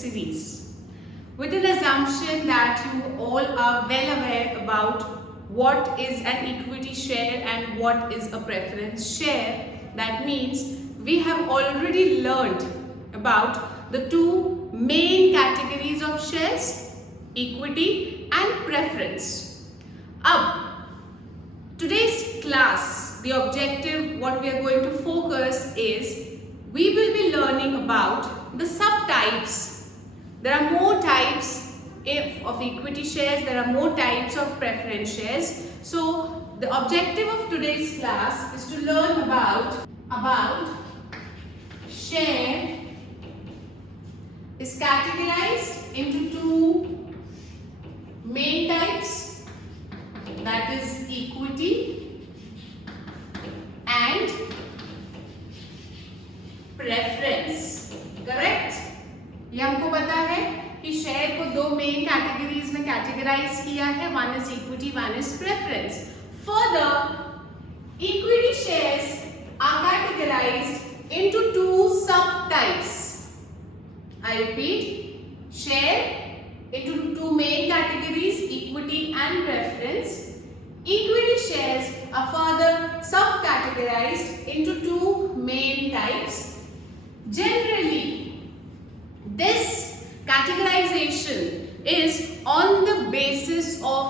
series with an assumption that you all are well aware about what is an equity share and what is a preference share. That means we have already learned about the two main categories of shares, equity and preference. Today's class, the objective, what we are going to focus is we will be learning about the subtypes. There are more types of equity shares, there are more types of preference shares. So the objective of today's class is to learn about share is categorized into two main types, that is equity and preference. Correct? ये हमको पता है कि share को दो main categories में categorize किया है, one is equity, one is preference. Further equity shares are categorized into two sub types. I repeat, share into two main categories, equity and preference. Equity shares are further sub-categorized into two main types. Generally, this categorization is on the basis of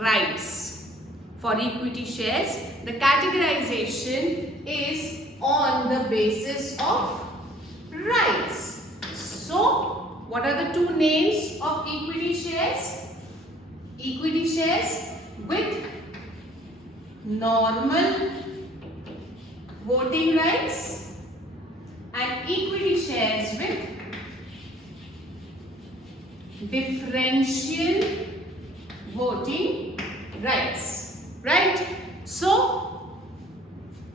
rights. For equity shares, the categorization is on the basis of rights. So, what are the two names of equity shares? Equity shares with normal voting rights and equity shares with differential voting rights. Right? So,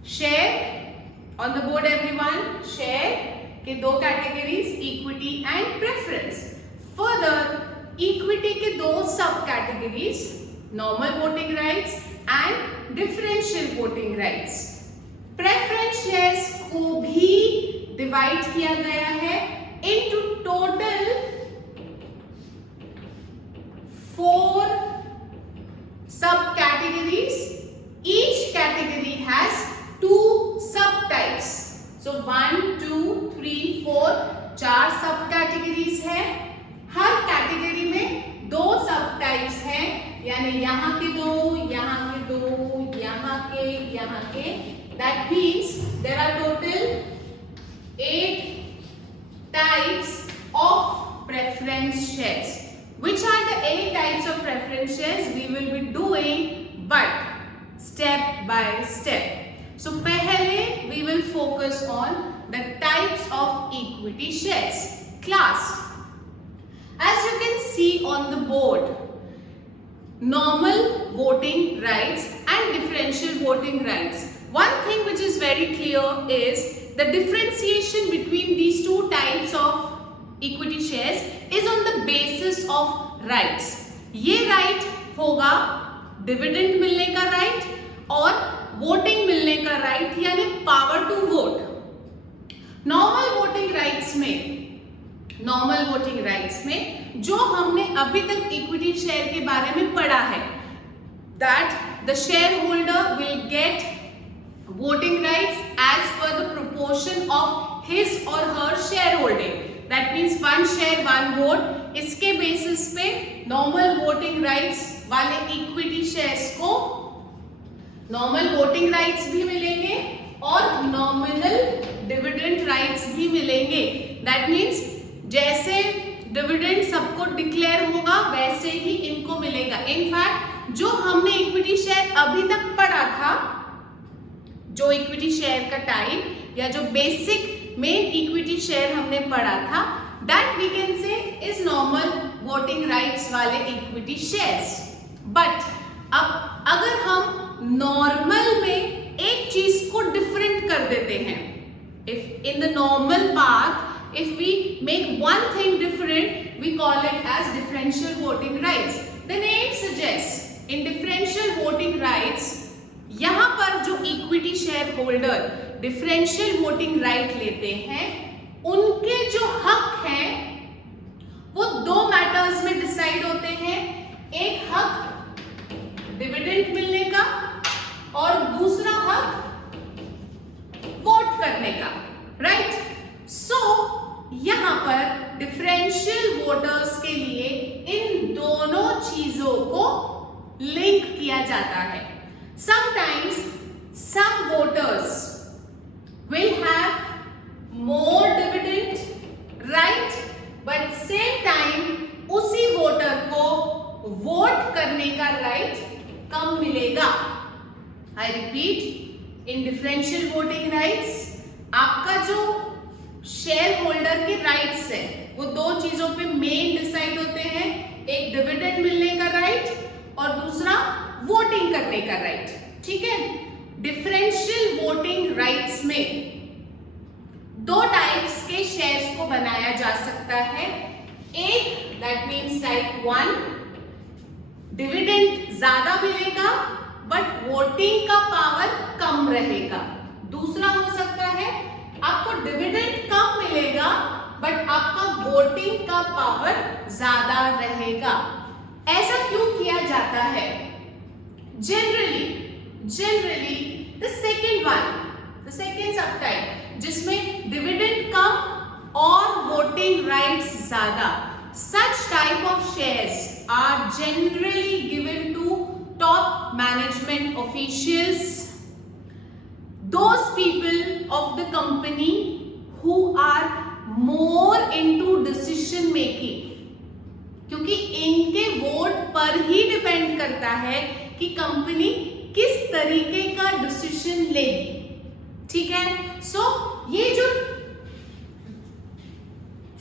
share on the board everyone. Share के दो categories, equity and preference. Further equity के दो सब categories, normal voting rights and differential voting rights. Preference shares को भी divide किया गया है इनटू टोटल 4 सब कैटेगरीज. ईच कैटेगरी हैज 2 सब टाइप्स. So 1, 2, 3, 4 चार सब कैटेगरीज है. हर कैटेगरी में 2 सब टाइप्स हैं, यानी यहाँ के 2, यहाँ के 2, यहाँ के. That means there are total 8 types of preference shares. Which are the 8 types of preference shares? We will be doing, but step by step. So पहले we will focus on the types of equity shares. Class, as you can see on the board, normal voting rights and differential voting rights. One thing which is very clear is the differentiation between these two types of equity shares is on the basis of rights. ये right होगा dividend मिलने का right और voting मिलने का right, यानी power to vote. Normal voting rights में जो हमने अभी तक इक्विटी शेयर के बारे में पढ़ा है, that the shareholder will get voting rights as per the proportion of his और her shareholding. That means 1 share 1 vote. इसके बेसिस पे नॉर्मल वोटिंग राइट्स वाले इक्विटी शेयर्स को नॉर्मल वोटिंग राइट्स भी मिलेंगे और नॉमिनल डिविडेंड राइट्स भी मिलेंगे. दैट मीन्स जैसे डिविडेंड सबको डिक्लेयर होगा वैसे ही इनको मिलेगा. इनफैक्ट जो हमने इक्विटी शेयर अभी तक पढ़ा था, जो इक्विटी शेयर का टाइप या जो बेसिक मेन इक्विटी शेयर हमने पढ़ा था, that we can say is normal voting rights वाले इक्विटी शेयर्स. बट अब अगर हम नॉर्मल में एक चीज को डिफरेंट कर देते हैं, if in the normal path if we make one thing different, we call it as differential voting rights. The name suggests in differential voting rights, यहाँ पर जो equity share holder differential voting right लेते हैं, उनके जो हक हैं वो दो मैटर्स में डिसाइड होते हैं, एक हक डिविडेंड मिलने का और दूसरा हक वोट करने का, राइट? सो यहां पर डिफरेंशियल वोटर्स के लिए इन दोनों चीजों को लिंक किया जाता है. Sometimes some voters will have more dividend, right? But same time उसी वोटर को वोट करने का राइट कम मिलेगा. I repeat, in differential voting rights आपका जो शेयर होल्डर के राइट्स है वो दो चीजों पे मेन डिसाइड होते हैं, एक डिविडेंड मिलने का राइट और दूसरा वोटिंग करने का राइट. ठीक है? डिफरेंशियल वोटिंग राइट्स में दो टाइप्स के शेयर्स को बनाया जा सकता है. एक दैट मीन्स टाइप 1, डिविडेंड ज्यादा मिलेगा बट वोटिंग का पावर कम रहेगा. दूसरा हो सकता है आपको डिविडेंड कम मिलेगा बट आपका वोटिंग का पावर ज्यादा रहेगा. ऐसा क्यों किया जाता है? Generally the second subtype जिसमें डिविडेंड कम और वोटिंग राइट्स ज्यादा, such type of shares are generally given to top management officials, those people of the company who are more into decision making, क्योंकि इनके वोट पर ही डिपेंड करता है कि company किस तरीके का डिसीजन लेगी. ठीक है? सो ये जो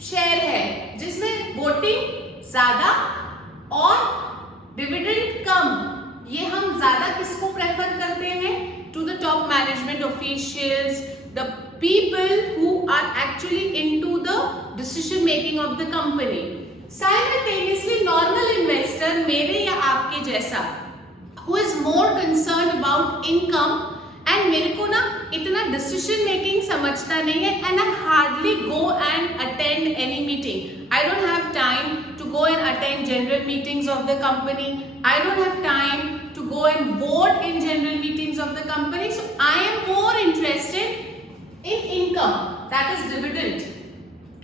शेयर है जिसमें वोटिंग ज्यादा और डिविडेंड कम, ये हम ज्यादा किसको प्रेफर करते हैं? To the top management officials, the people who are actually into the decision making of the company. Simultaneously normal investor, मेरे या आपके जैसा, who is more concerned about income, and मेरे को ना इतना decision making समझता नहीं है, and I hardly go and attend any meeting. I don't have time to go and attend general meetings of the company. I don't have time to go and vote in general meetings of the company. So I am more interested in income, that is dividend.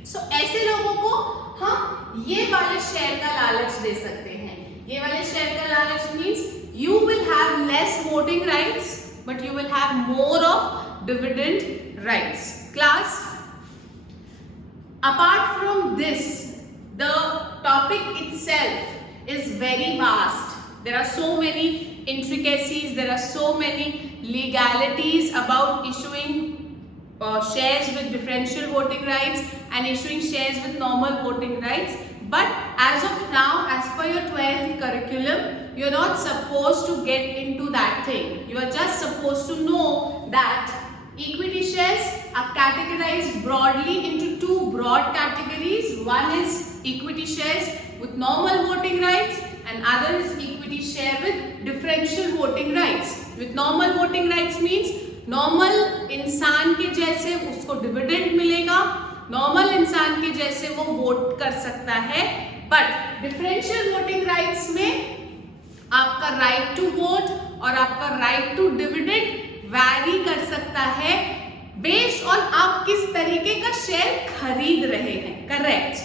So ऐसे लोगों को हम ये वाले share का लालच दे सकते हैं. ये वाले शेयर का लालच means you will have less voting rights but you will have more of dividend rights. Class, apart from this, the topic itself is very vast. There are so many intricacies, there are so many legalities about issuing shares with differential voting rights and issuing shares with normal voting rights. But as of now, as per your 12th curriculum, you are not supposed to get into that thing. You are just supposed to know that equity shares are categorized broadly into two broad categories. One is equity shares with normal voting rights and other is equity share with differential voting rights. With normal voting rights means normal इंसान के जैसे उसको dividend मिलेगा, normal इंसान के जैसे वो vote कर सकता है. बट डिफरेंशियल वोटिंग राइट्स में आपका राइट टू वोट और आपका राइट टू डिविडेंड वैरी कर सकता है बेस्ड ऑन आप किस तरीके का शेयर खरीद रहे हैं. करेक्ट?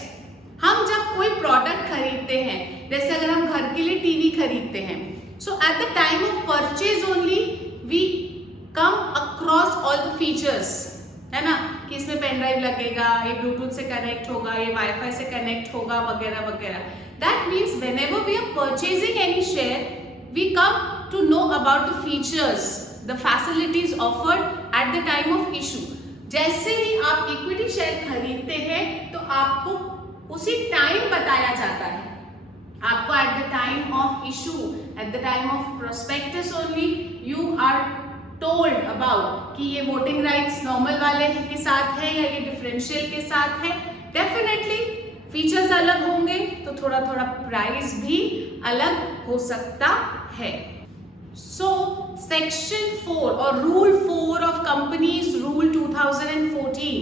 हम जब कोई प्रोडक्ट खरीदते हैं, जैसे अगर हम घर के लिए टीवी खरीदते हैं, so at the time of purchase only we come across all the features, है ना, कि इसमें पेन ड्राइव लगेगा, ये ब्लूटूथ से कनेक्ट होगा, ये वाईफाई से कनेक्ट होगा, वगैरह वगैरह. That means whenever we are purchasing any share, we come to know about the features, the facilities offered at the time of issue. जैसे ही आप इक्विटी शेयर खरीदते हैं तो आपको उसी टाइम बताया जाता है, आपको at the time of issue, at the time of prospectus only, you are told about कि ये वोटिंग राइट्स नॉर्मल वाले के साथ है या ये डिफरेंशियल के साथ है. डेफिनेटली फीचर्स अलग होंगे तो थोड़ा थोड़ा प्राइस भी अलग हो सकता है. सो सेक्शन 4 और rule 4 of companies rule 2014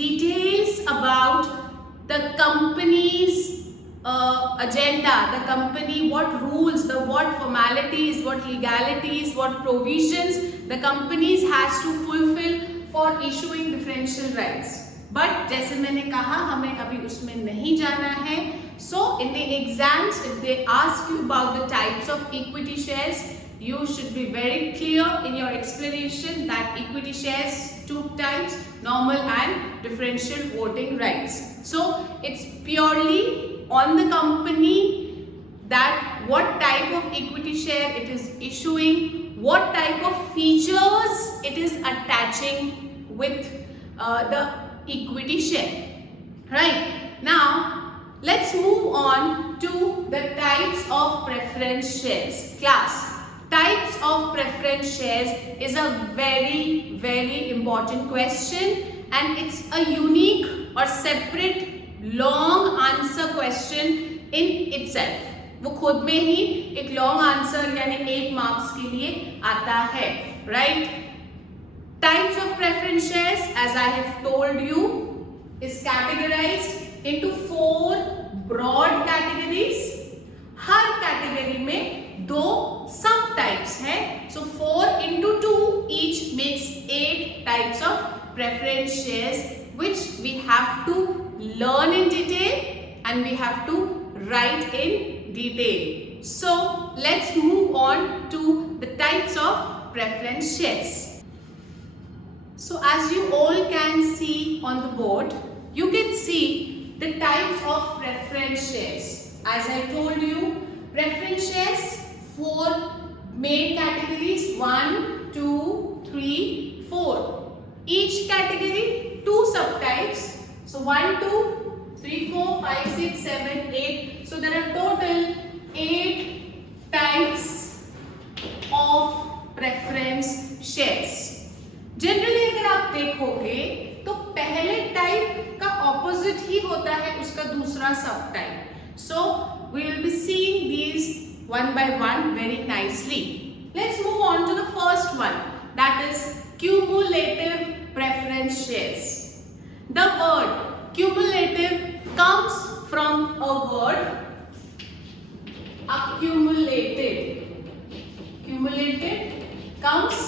details about the companies agenda, the company, what rules, the what formalities, what legalities, what provisions the companies has to fulfill for issuing differential rights. But जैसे मैंने कहा हमें अभी उसमें नहीं जाना है. So in the exams, if they ask you about the types of equity shares, you should be very clear in your explanation that equity shares two types, normal and differential voting rights. So it's purely on the company that what type of equity share it is issuing, what type of features it is attaching with the equity share. Right? Now let's move on to the types of preference shares. Class, types of preference shares is a very, very important question, and it's a unique or separate long answer question in itself. वो खुद में ही एक long answer यानी 8 marks के लिए आता है. Right? Types of preference shares, as I have told you, is categorized into 4 broad categories. Her category में 2 sub types हैं. So 4 into 2 each makes 8 types of preference shares, which we have to learn in detail and we have to write in detail. So let's move on to the types of preference shares. So as you all can see on the board, you can see the types of preference shares. As I told you, preference shares 4 main categories, 1, 2, 3, 4. Each category 2 subtypes. So 1, 2, 3, 4, 5, 6, 7, 8. So there are total 8 types of preference shares. Generally अगर आप देखोगे तो पहले type का opposite ही होता है उसका दूसरा sub type. So we will be seeing these one by one very nicely. Let's move on to the first one, that is cumulative preference shares. The word cumulative comes from a word accumulated. Cumulated comes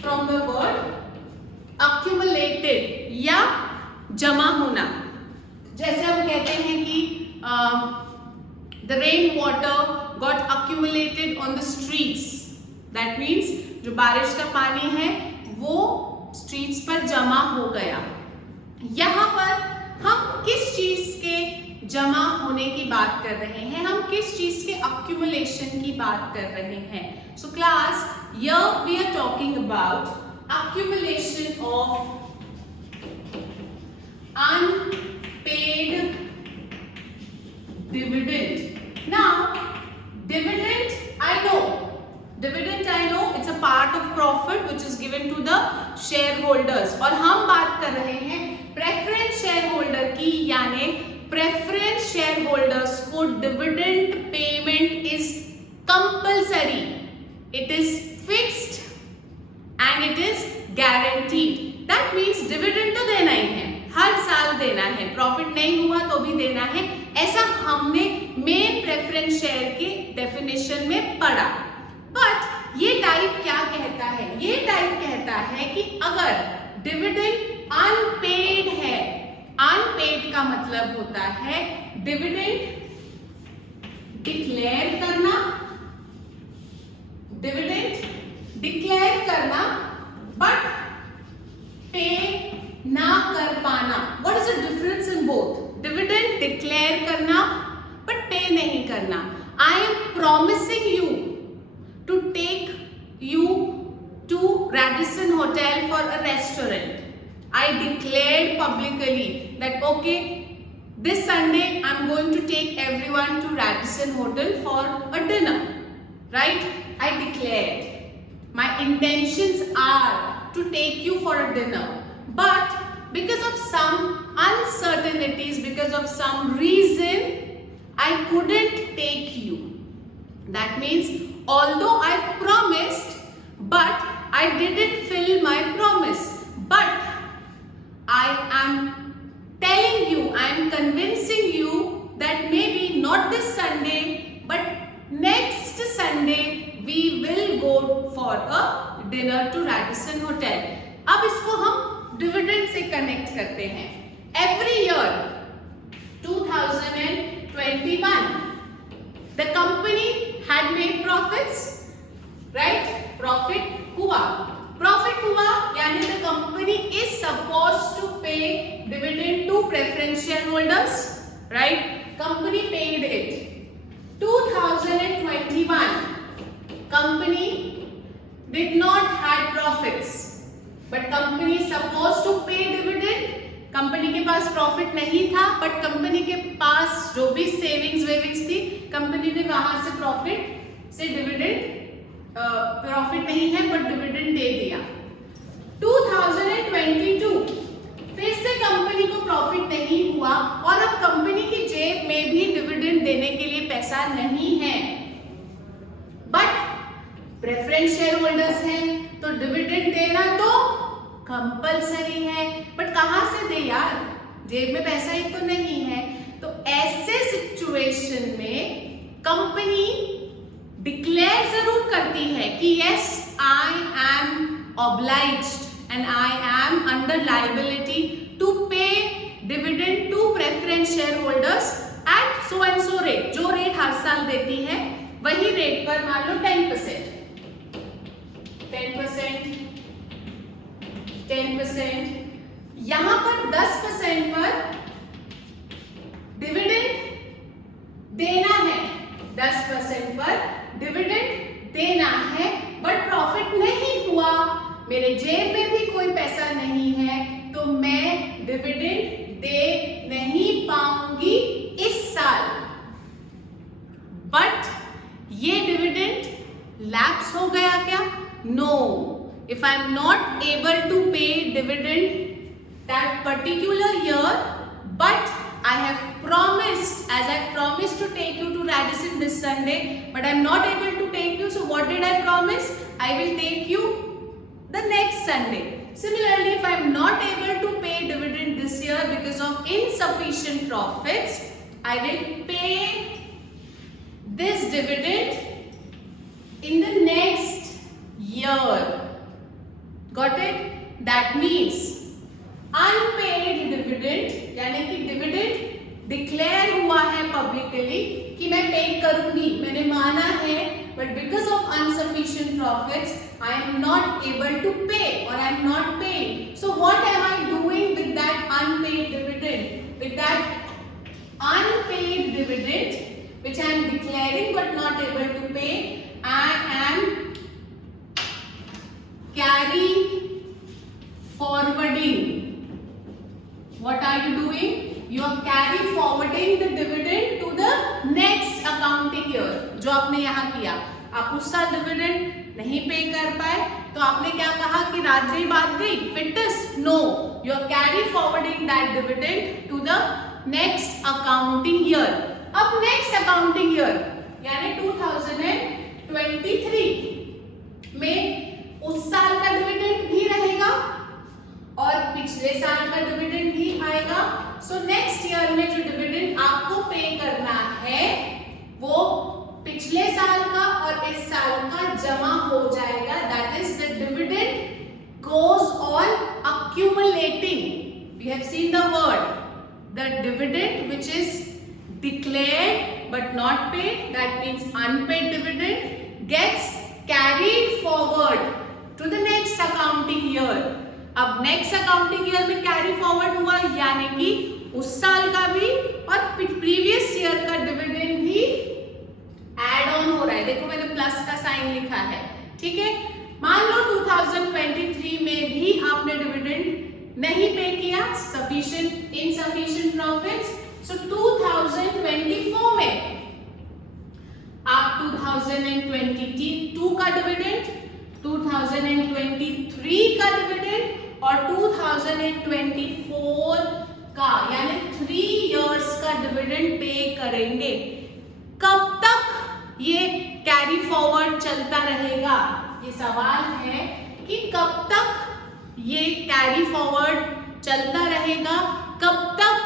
from the word accumulated या जमा होना. जैसे हम कहते हैं कि the rain water got accumulated on the streets. That means जो बारिश का पानी है वो स्ट्रीट्स पर जमा हो गया. यहाँ पर हम किस चीज के जमा होने की बात कर रहे हैं, हम किस चीज के accumulation की बात कर रहे हैं. So class, here we are talking about accumulation of unpaid dividend. Now, dividend I know it's a part of profit which is given to the shareholders. और हम बात कर रहे हैं preference shareholder की, यानी preference shareholders को dividend payment is compulsory, it is fixed and it is guaranteed. That means dividend तो देना ही है, हर साल देना है, प्रॉफिट नहीं हुआ तो भी देना है. ऐसा हमने मेन प्रेफरेंस शेयर के डेफिनेशन में पढ़ा. बट ये टाइप क्या कहता है? ये टाइप कहता है कि अगर डिविडेंड अनपेड है, अनपेड का मतलब होता है डिविडेंड डिक्लेयर करना, डिविडेंड डिक्लेयर करना बट पे ना कर पाना. What is the difference in both? Dividend declare करना बट पे नहीं करना. I am promising you to take you to Radisson Hotel for a restaurant. I declared publicly that okay, this Sunday I'm going to take everyone to Radisson Hotel for a dinner. Right? I declared. My intentions are to take you for a dinner. But because of some uncertainties, because of some reason, I couldn't take you. That means although I promised, but I didn't fill my promise. But I am telling you, I am convincing you that maybe not for a dinner to Radisson hotel. अब इसको हम dividend से connect करते हैं। Every year 2021 the company had made profits, right? Profit हुआ यानी the company is supposed to pay dividend to preference share holders, right? Company paid it. 2021 company did not had profits but company is supposed to pay dividend। Company के पास profit नहीं था but company के पास जो भी savings थी company ने वहां से प्रॉफिट से डिविडेंड, प्रॉफिट नहीं है बट डिविडेंड दे दिया। 2022 फिर से कंपनी को प्रॉफिट नहीं हुआ और अब कंपनी की जेब में भी डिविडेंड देने के लिए पैसा नहीं है, बट प्रेफरेंस शेयर होल्डर्स हैं तो डिविडेंड देना तो कंपलसरी है। बट कहां से दे यार, जेब में पैसा ही तो नहीं है। तो ऐसे सिचुएशन में कंपनी डिक्लेयर जरूर करती है कि yes I am obliged and I am under liability to pay dividend to preference share holders at so and so rate. जो रेट हर साल देती है वही रेट पर, मान लो 10%, 10%, यहां पर 10% पर डिविडेंड देना है, 10% पर डिविडेंड देना है, बट प्रॉफिट नहीं हुआ, मेरे जेब में भी कोई पैसा नहीं है, तो मैं डिविडेंड दे नहीं पाऊंगी इस साल। बट ये डिविडेंड लैप्स हो गया क्या? No, if I am not able to pay dividend that particular year, but I have promised, as I promised to take you to Radisson this Sunday, but I am not able to take you. So what did I promise? I will take you the next Sunday. Similarly, if I am not able to pay dividend this year because of insufficient profits, I will pay this dividend in the next year. Got it? That means unpaid dividend, यानी कि dividend declare हुआ है publicly कि मैं पे करूंगी, मैंने माना है, but because of insufficient profits I am not able to pay और I am not paying. So what am I doing with that unpaid dividend? With that unpaid dividend which I am declaring but not able to pay, I am carry forwarding. What are you doing? You are carry forwarding the dividend to the next accounting year. जो आपने यहाँ किया, आप उस साल dividend नहीं पे कर पाए तो आपने क्या कहा कि रात गई बात गई, fitness? No, you are carry forwarding that dividend to the next accounting year. अब next accounting year यानी 2023 में उस साल का डिविडेंड भी रहेगा और पिछले साल का डिविडेंड भी आएगा। सो नेक्स्ट ईयर में जो डिविडेंड आपको पे करना है वो पिछले साल का और इस साल का जमा हो जाएगा। That is the dividend goes on accumulating. We have seen the word, the dividend which is declared but not paid, that means unpaid dividend, gets carried forward to the next accounting year. अब next accounting year में carry forward हुआ यानी कि उस साल का भी और प्रीवियस ईयर का डिविडेंड भी ऐड ऑन हो रहा है। देखो मैंने प्लस का साइन लिखा है, ठीक है। मान लो 2023 में भी आपने डिविडेंड नहीं पे किया, सफिशिएंट इनसफिशिएंट प्रॉफिट्स, सो 2024 में आप 2022 का डिविडेंड, 2023 का डिविडेंड और 2024 का यानी 3 इयर्स का डिविडेंड पे करेंगे। कब तक ये कैरी फॉरवर्ड चलता रहेगा? ये सवाल है कि कब तक ये कैरी फॉरवर्ड चलता रहेगा, कब तक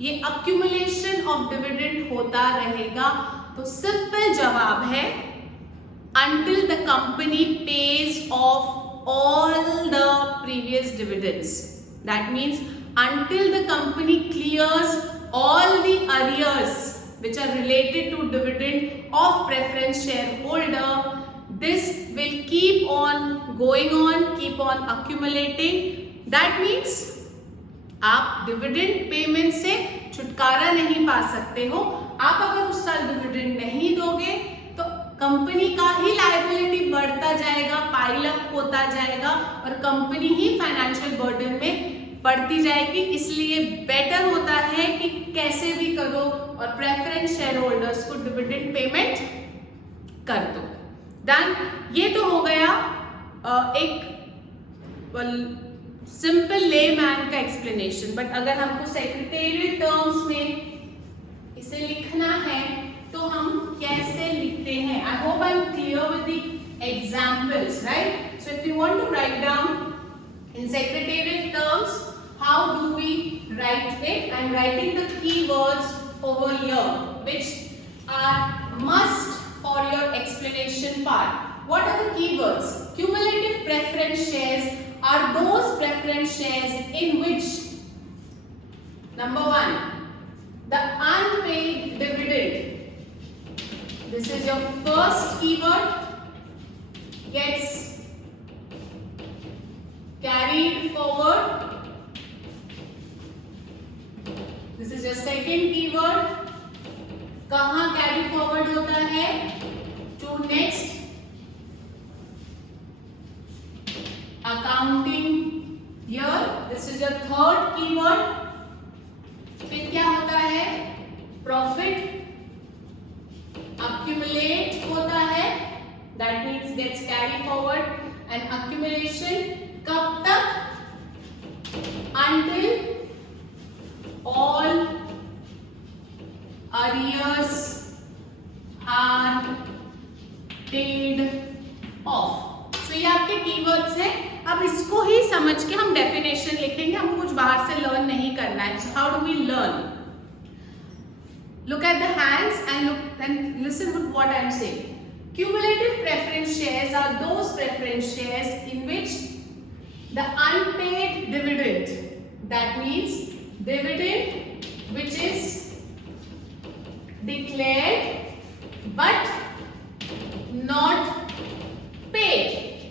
ये अक्यूमुलेशन ऑफ डिविडेंड होता रहेगा? तो सिंपल जवाब है until the company pays off all the previous dividends. That means until the company clears all the arrears which are related to dividend of preference shareholder, this will keep on going on, keep on accumulating. That means आप dividend payment से छुटकारा नहीं पा सकते हो. आप अगर उस साल डिविडेंड नहीं दोगे तो कंपनी का ही लायबिलिटी बढ़ता जाएगा, पाइल अप होता जाएगा और कंपनी ही फाइनेंशियल बर्डन में पड़ती जाएगी. इसलिए बेटर होता है कि कैसे भी करो और प्रेफरेंस शेयर होल्डर्स को डिविडेंड पेमेंट कर दो. डन. ये तो हो गया एक सिंपल लेमैन का एक्सप्लेनेशन. बट अगर हमको सेक्रेटेरियल टर्म्स में इसे लिखना है तो हम कैसे लिखते हैं? I hope I am clear with the examples, right? So if you want to write down in secretarial terms, how do we write it? I am writing the keywords over here which are must for your explanation part. What are the keywords? Cumulative preference shares are those preference shares in which, number 1, the unpaid dividend, this is your first keyword, gets carried forward. This is your second keyword. कहाँ carry forward होता है? To next accounting year. This is your third keyword. फिर क्या होता है? Profit accumulate होता है. That means gets carry forward. And accumulation कब तक? until all arrears are paid off. So ये आपके कीवर्ड्स हैं. अब इसको ही समझ के हम डेफिनेशन लिखेंगे. हमको कुछ बाहर से लर्न नहीं करना है. So how do we learn? Look at the hands and listen to what I am saying. Cumulative preference shares are those preference shares in which the unpaid dividend, that means dividend which is declared but not paid,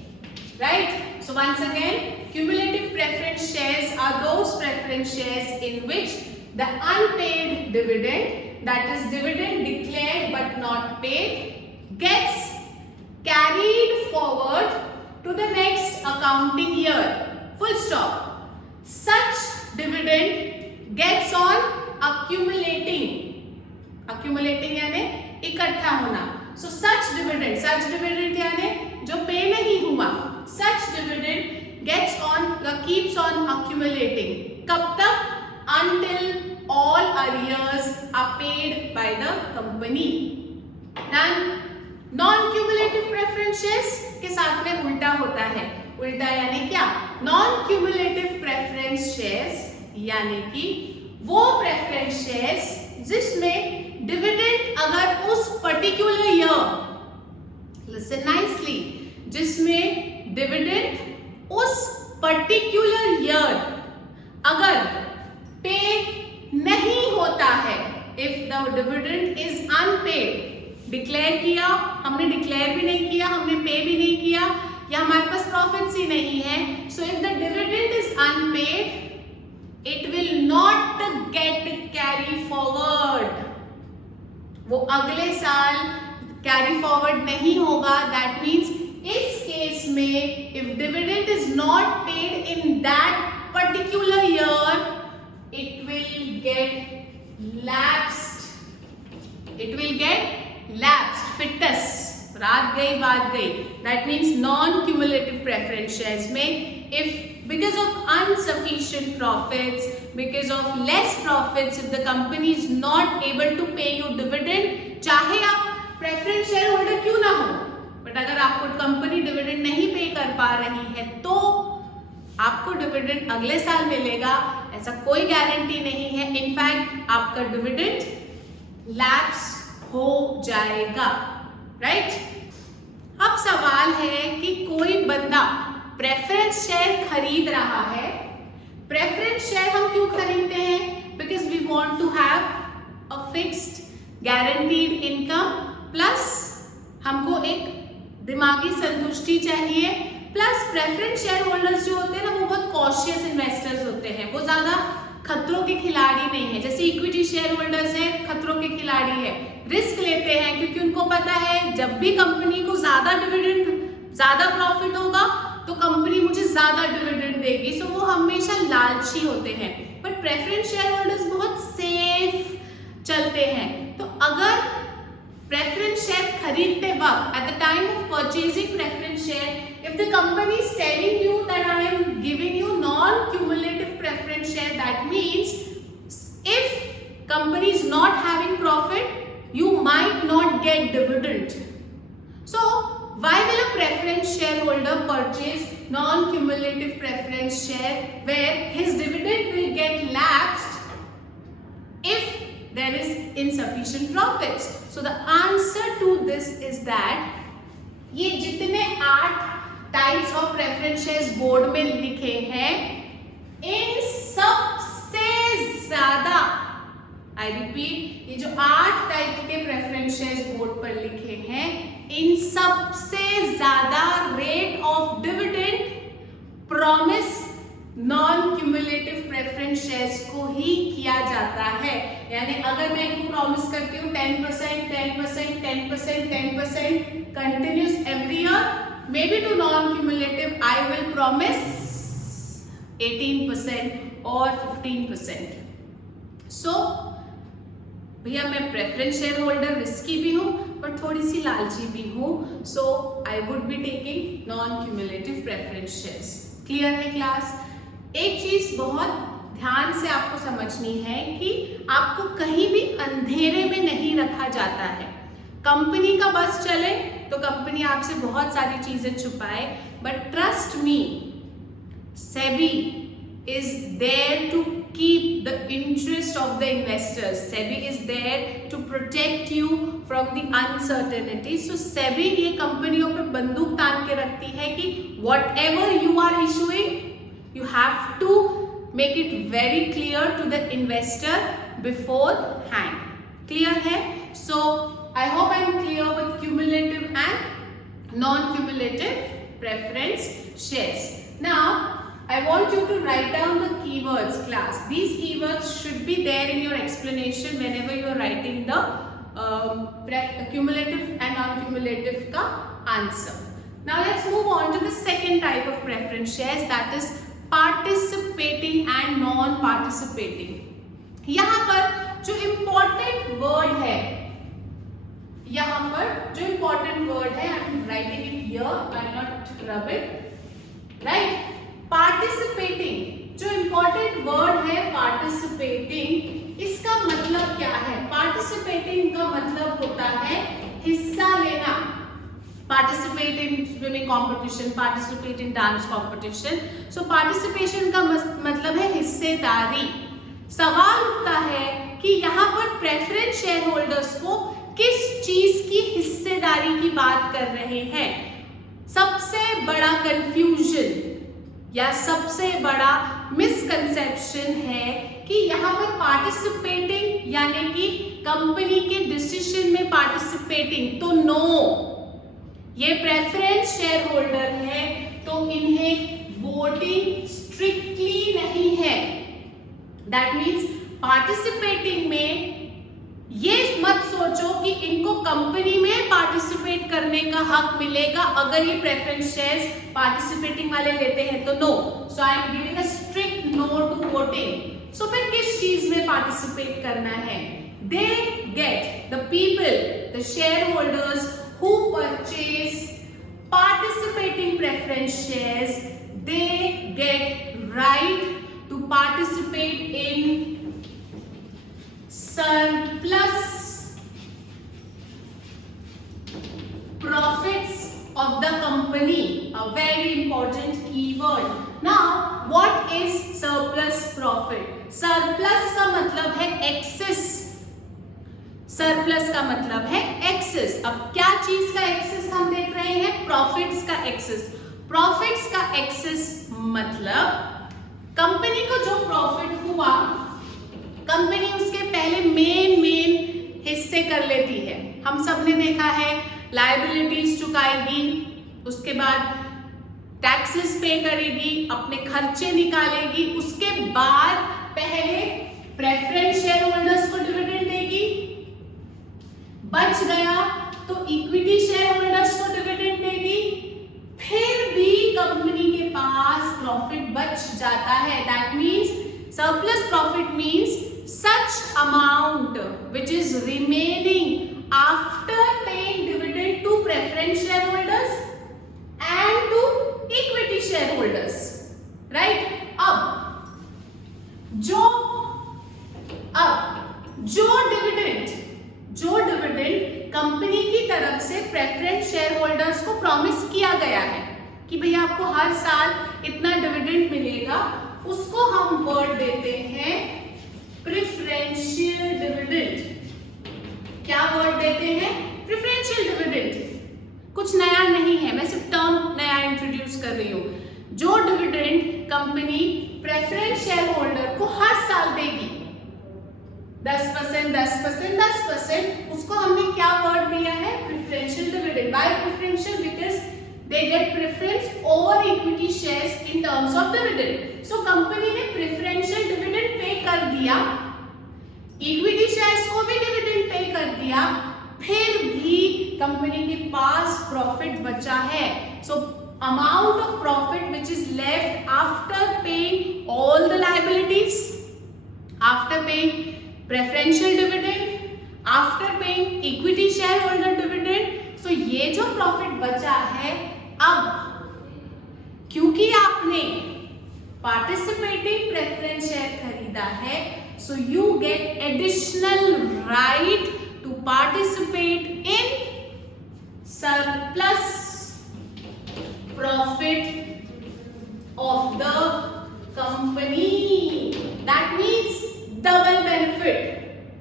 right? So once again, cumulative preference shares are those preference shares in which the unpaid dividend, that is dividend declared but not paid, gets carried forward to the next accounting year. Full stop. Such dividend gets on accumulating. Accumulating यानी इकट्ठा होना. So such dividend यानी जो पे नहीं हुआ. Such dividend gets on, keeps on accumulating. कब तक? Until all arrears are paid by the company. Done. Non-cumulative preference shares के साथ में उल्टा होता है. उल्टा यानी क्या? Non-cumulative preference shares यानी कि वो preference shares जिसमें डिविडेंड अगर उस पर्टिकुलर ईयर, लिसन नाइसली, जिसमें डिविडेंड उस पर्टिकुलर ईयर अगर पे नहीं होता है, if the dividend is unpaid, declare किया, हमने डिक्लेयर भी नहीं किया, हमने पे भी नहीं किया, या हमारे पास प्रॉफिट्स ही नहीं है. So if the dividend is unpaid, it will not get carry forward. वो अगले साल कैरी फॉरवर्ड नहीं होगा. दैट मीन्स इस केस में if dividend is not paid in that particular year, it will get lapsed. It will get lapsed. Fitness रात गई बात गई. That means non cumulative preference shares में if because of insufficient profits, because of less profits, if the company is not able to pay you dividend, चाहे आप preference shareholder क्यों ना हो, but अगर आपको कंपनी डिविडेंड नहीं पे कर पा रही है तो आपको डिविडेंड अगले साल मिलेगा, ऐसा कोई गारंटी नहीं है. इनफैक्ट आपका डिविडेंड लैप्स हो जाएगा, राइट? अब सवाल है कि कोई बंदा प्रेफरेंस शेयर खरीद रहा है। प्रेफरेंस शेयर हम क्यों खरीदते हैं? Because we want to have a fixed guaranteed income, plus हमको एक दिमागी संतुष्टि चाहिए, प्लस प्रेफरेंस शेयर होल्डर्स जो होते हैं ना वो बहुत कॉशियस इन्वेस्टर्स होते हैं, वो ज्यादा खतरों के खिलाड़ी नहीं है। जैसे इक्विटी शेयर होल्डर्स है, खतरों के खिलाड़ी है, रिस्क लेते हैं क्योंकि उनको पता है जब भी कंपनी को ज्यादा डिविडेंड, ज्यादा प्रॉफिट होगा तो कंपनी मुझे ज्यादा डिविडेंड देगी, सो वो हमेशा लालची होते हैं। बट प्रेफरेंस शेयर होल्डर्स बहुत सेफ चलते हैं। तो अगर प्रेफरेंस शेयर खरीदते वक्त, eight the time of purchasing preference share, if the company is telling you that I am giving you non-cumulative preference share, that means if company is not having profit, you might not get dividend. So why will a preference shareholder purchase non-cumulative preference share where his dividend will get lapsed if there is insufficient profits? So the answer to this is that ये जितने 8 types of preference shares board में लिखे हैं, इन सबसे ज्यादा, I repeat, ये जो 8 type के प्रेफरेंस शेयर्स बोर्ड पर लिखे हैं, इन सबसे ज्यादा rate of dividend promise non cumulative preference shares को ही किया जाता है। यानी अगर मैं इनको प्रॉमिस करती हूँ 10%, 10%, 10%, 10% continuous every year, maybe to non-cumulative I will promise 18% or 15%. So भैया मैं प्रेफरेंस शेयर होल्डर रिस्की भी हूँ बट थोड़ी सी लालची भी हूँ, so I would be taking non-cumulative preference shares. Clear है क्लास? एक चीज बहुत ध्यान से आपको समझनी है कि आपको कहीं भी अंधेरे में नहीं रखा जाता है। कंपनी का बस चले तो कंपनी आपसे बहुत सारी चीजें छुपाए, but trust me, SEBI is there to keep the interest of the investors, SEBI is there to protect you from the uncertainty. So SEBI ये कंपनियों पे बंदूक तान के रखती है कि whatever you are issuing, you have to make it very clear to the investor beforehand. Clear है? So I hope I am clear with cumulative and non-cumulative preference shares. Now I want you to write down the keywords, class. These keywords should be there in your explanation whenever you are writing the cumulative and non-cumulative का answer. Now let's move on to the second type of preference shares, that is participating and non-participating. यहाँ पर जो important word है, यहाँ पर जो important word है, I am writing it here, I will not rub it, right? Participating, जो important word है participating, इसका मतलब क्या है? Participating का मतलब होता है हिस्सा लेना। Participate in swimming competition, participate in dance competition. So participation का मतलब है हिस्सेदारी। सवाल उठता है कि यहाँ पर प्रेफरेंस शेयर होल्डर्स को किस चीज की हिस्सेदारी की बात कर रहे हैं? सबसे बड़ा कंफ्यूजन या सबसे बड़ा मिसकंसेप्शन है कि यहाँ पर पार्टिसिपेटिंग यानी कि कंपनी के डिसीजन में पार्टिसिपेटिंग, तो नो, ये प्रेफरेंस शेयर होल्डर है तो इन्हें वोटिंग स्ट्रिक्टली नहीं है। दैट मीन्स पार्टिसिपेटिंग में ये मत सोचो कि इनको कंपनी में पार्टिसिपेट करने का हक मिलेगा अगर ये प्रेफरेंस शेयर्स पार्टिसिपेटिंग वाले लेते हैं तो no. So I am giving a strict no to voting. So फिर किस चीज में पार्टिसिपेट करना है? They get, the people, the shareholders who purchase participating preference shares, they get right to participate in surplus profits of the company, a very important keyword. Now what is surplus profit? Surplus का मतलब है excess, surplus का मतलब है access. अब क्या चीज का एक्सेस हम देख रहे हैं? प्रॉफिट्स का एक्सेस। प्रॉफिट्स का एक्सेस मतलब कंपनी को जो प्रॉफिट हुआ, कंपनी उसके पहले मेन हिस्से कर लेती है। हम सब ने देखा है, लायबिलिटीज चुकाएगी, उसके बाद टैक्सेस पे करेगी, अपने खर्चे निकालेगी, उसके बाद पहले प्रेफरेंस शेयर होल्डर्स को डिविडेंड देगी, बच गया तो इक्विटी शेयर होल्डर्स को डिविडेंड देगी, फिर भी कंपनी के पास प्रॉफिट बच जाता है। That means surplus profit means such amount which is remaining after paying dividend to preference share holders and to equity share holders, right. अब जो डिविडेंड कंपनी की तरफ से प्रेफरेंस शेयर होल्डर्स को प्रॉमिस किया गया है कि भैया आपको हर साल इतना डिविडेंड मिलेगा, उसको हम वर्ड देते हैं प्रेफरेंशियल डिविडेंड। क्या वर्ड देते हैं? Preferential dividend. कुछ नया नहीं है, मैं सिर्फ टर्म नया इंट्रोड्यूस कर रही हूं। जो dividend company preference share holder को हर साल देगी 10%, 10%, 10%, उसको हमने क्या वर्ड दिया है? Preferential dividend. Why preferential? Because they get preference over equity shares in terms of dividend. So company ने प्रेफरेंशियल डिविडेंड पे कर दिया, इक्विटी शेयर्स को भी डिविडेंड पे कर दिया, फिर भी कंपनी के पास प्रॉफिट बचा है। So amount of profit which is left after paying all the liabilities, after paying preferential dividend, after paying equity shareholder dividend. So ये जो प्रॉफिट बचा है, अब क्योंकि आपने पार्टिसिपेटिंग प्रेफरेंस शेयर खरीदा है, so you get additional right to participate in surplus profit of the company. That means double benefit.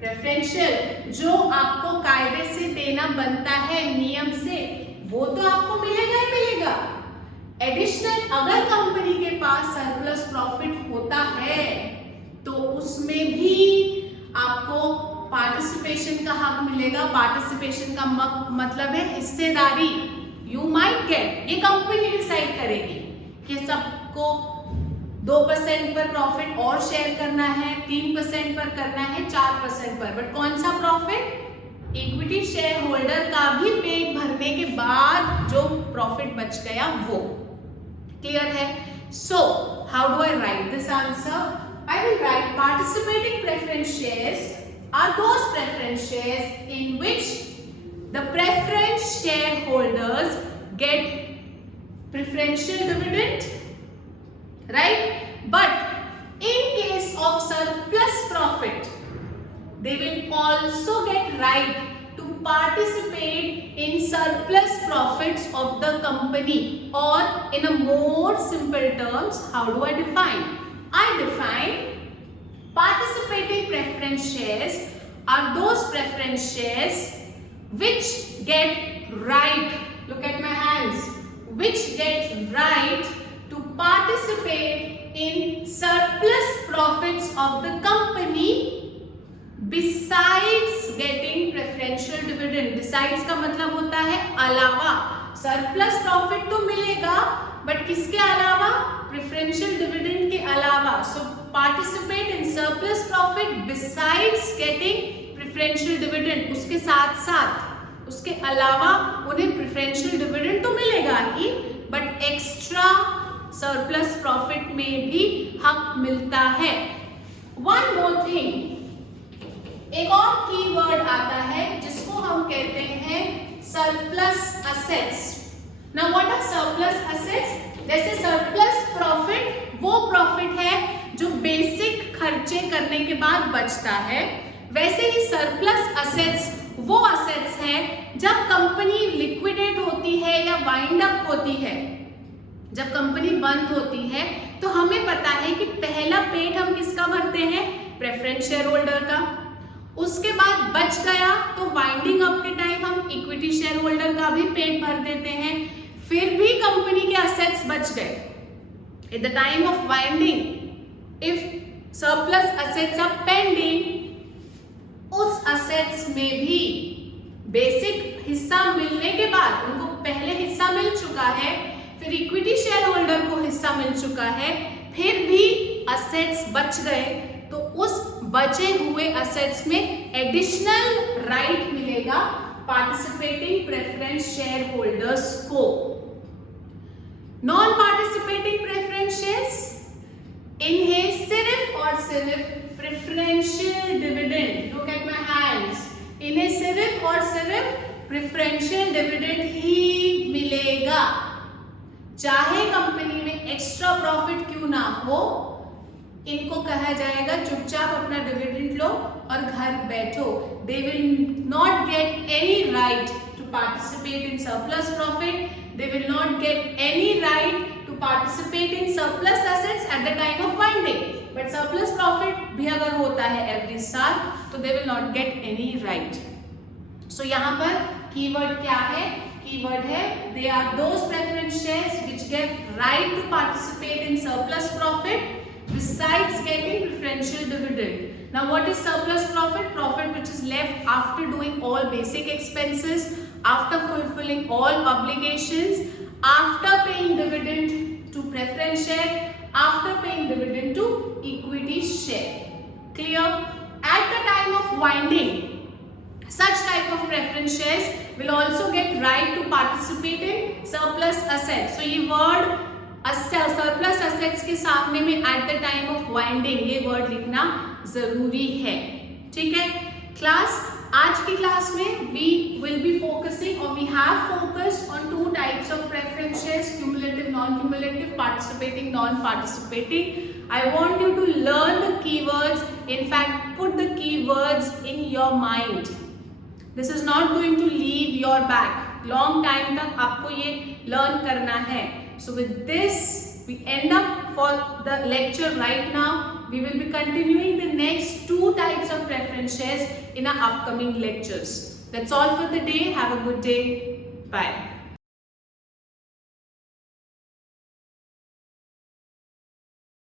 Preferential जो आपको कायदे से देना बनता है नियम से, वो तो आपको मिलेगा ही मिलेगा। एडिशनल अगर कंपनी के पास सरप्लस प्रॉफिट होता है तो उसमें भी आपको पार्टिसिपेशन का हक मिलेगा। पार्टिसिपेशन का मतलब है हिस्सेदारी। यू माइट गेट, ये कंपनी डिसाइड करेगी कि सबको 2% पर प्रॉफिट और शेयर करना है, 3% पर करना है, 4% पर। बट कौन सा प्रॉफिट? इक्विटी शेयर होल्डर का भी पेट भरने के बाद जो प्रॉफिट बच गया वो। क्लियर है? So how do I right this answer? I will write participating preference shares are those preference shares in which the preference shareholders get preferential dividend, right? But in case of surplus profit, they will also get right to participate in surplus profits of the company. Or in a more simple terms, how do I define? I define participating preference shares are those preference shares which get right, look at my hands, which get right to participate in surplus profits of the company besides getting preferential dividend. Besides का मतलब होता है अलावा। surplus profit तो मिलेगा but किसके अलावा? preferential dividend के अलावा। so participate in surplus profit besides getting preferential dividend, उसके साथ साथ उसके अलावा उन्हें preferential dividend तो मिलेगा ही, बट एक्स्ट्रा surplus profit में भी हक मिलता है। one more thing, एक और कीवर्ड आता है जिसको हम कहते हैं surplus assets। now what are surplus assets? जैसे surplus profit वो प्रॉफिट है जो बेसिक खर्चे करने के बाद बचता है, वैसे ही सरप्लस असेट्स वो असेट्स हैं जब कंपनी लिक्विडेट होती है या वाइंड अप होती है। जब कंपनी बंद होती है तो हमें पता है कि पहला पेट हम किसका भरते हैं? प्रेफरेंस शेयर होल्डर का। उसके बाद बच गया तो वाइंडिंग अप के टाइम हम इक्विटी शेयर होल्डर का भी पेट भर देते हैं। फिर भी कंपनी के असेट्स बच गए, at the time of winding if surplus assets are pending, उस असेट्स में भी बेसिक हिस्सा मिलने के बाद, उनको पहले हिस्सा मिल चुका है, फिर इक्विटी शेयर होल्डर को हिस्सा मिल चुका है, फिर भी असेट्स बच गए, तो उस बचे हुए असेट्स में एडिशनल राइट मिलेगा पार्टिसिपेटिंग प्रेफरेंस शेयर होल्डर्स को। नॉन पार्टिसिपेटिंग प्रेफरेंस शेयर्स, इन्हें सिर्फ और सिर्फ preferential dividend, look at my hands, इन्हें सिर्फ और सिर्फ प्रेफरेंशियल डिविडेंड ही मिलेगा। चाहे कंपनी में एक्स्ट्रा प्रॉफिट क्यों ना हो, इनको कहा जाएगा चुपचाप अपना डिविडेंड लो और घर बैठो। They will not get any right to participate in surplus profit, they will not get any right to participate in surplus assets at the time of winding. But surplus profit भी अगर होता है every साल तो they will not get any right. So यहाँ पर keyword क्या है? कीवर्ड है they are those preference shares which get right to participate in surplus profit besides getting preferential dividend. Now what is surplus profit? Profit which is left after doing all basic expenses, after fulfilling all obligations, after paying dividend to preference share, after paying dividend to equity share. Clear? At the time of winding, such type of preference shares will also get right to participate in surplus assets. So ये word surplus assets के सामने में eight the time of winding ये word लिखना जरूरी है। ठीक है क्लास, आज की क्लास में वी विल बी फोकसिंग और we have focused on two types of preference shares, cumulative, non cumulative, participating, non participating. I want you to learn the keywords, in fact put the keywords in your mind. This is not going to leave your back, long time तक आपको ये learn करना है। So with this, we end up for the lecture right now. We will be continuing the next two types of preference shares in our upcoming lectures. That's all for the day. Have a good day. Bye.